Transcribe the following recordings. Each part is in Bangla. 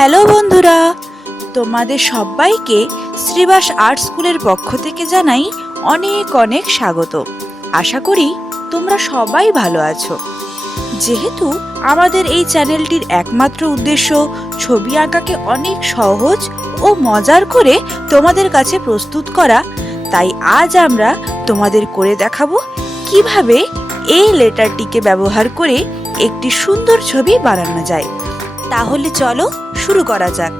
হ্যালো বন্ধুরা, তোমাদের সবাইকে শ্রীবাস আর্ট স্কুলের পক্ষ থেকে জানাই অনেক অনেক স্বাগত। আশা করি তোমরা সবাই ভালো আছো। যেহেতু আমাদের এই চ্যানেলটির একমাত্র উদ্দেশ্য ছবি আঁকাকে অনেক সহজ ও মজার করে তোমাদের কাছে প্রস্তুত করা, তাই আজ আমরা তোমাদের করে দেখাবো কিভাবে এই লেটারটিকে ব্যবহার করে একটি সুন্দর ছবি বানানো যায়। তাহলে চলো শুরু করা যাক।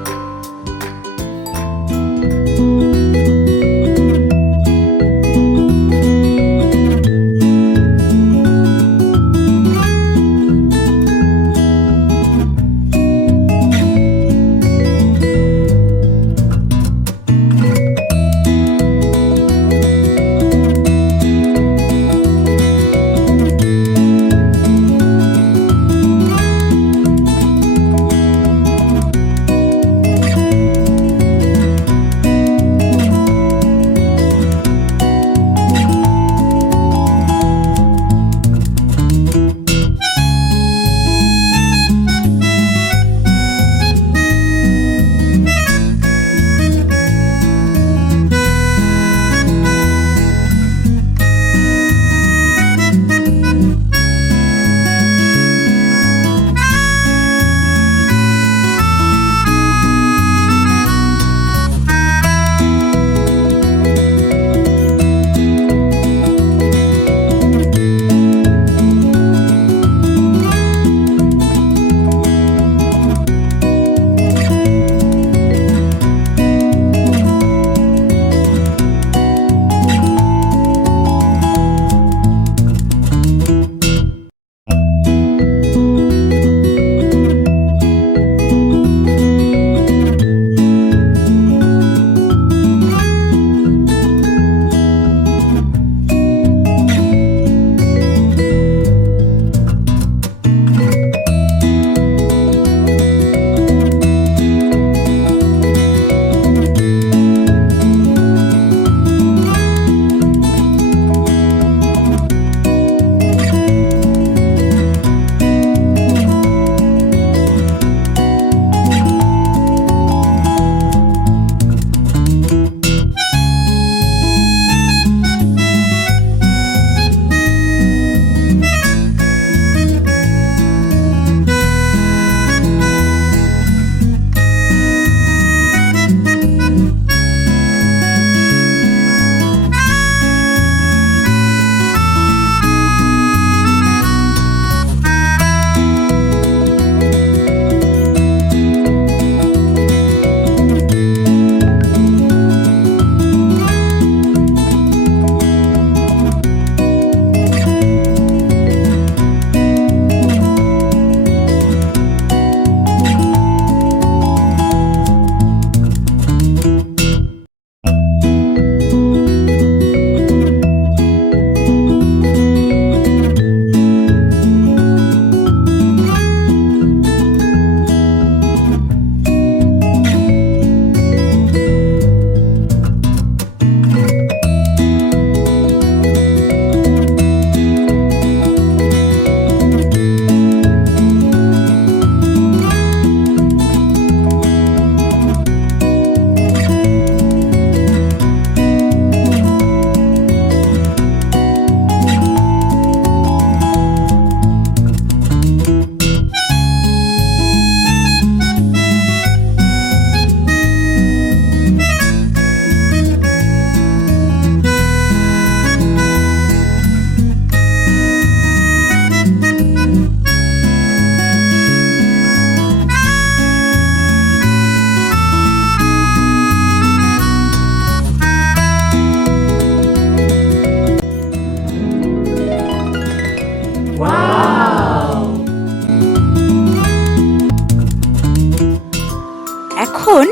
এখন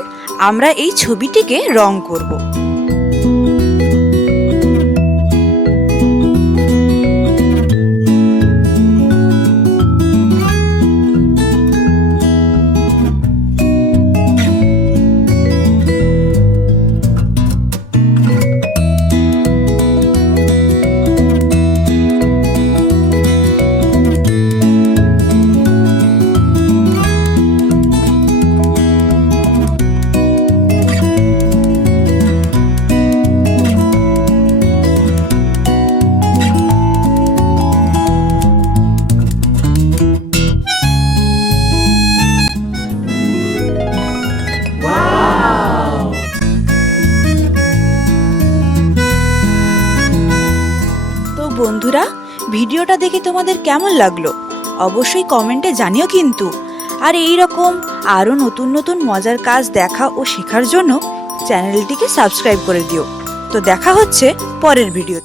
আমরা এই ছবিটিকে রং করব। বন্ধুরা, ভিডিওটা দেখে তোমাদের কেমন লাগলো অবশ্যই কমেন্টে জানিও কিন্তু। আর এই রকম আরও নতুন নতুন মজার কাজ দেখা ও শেখার জন্য চ্যানেলটিকে সাবস্ক্রাইব করে দিও। তো দেখা হচ্ছে পরের ভিডিও।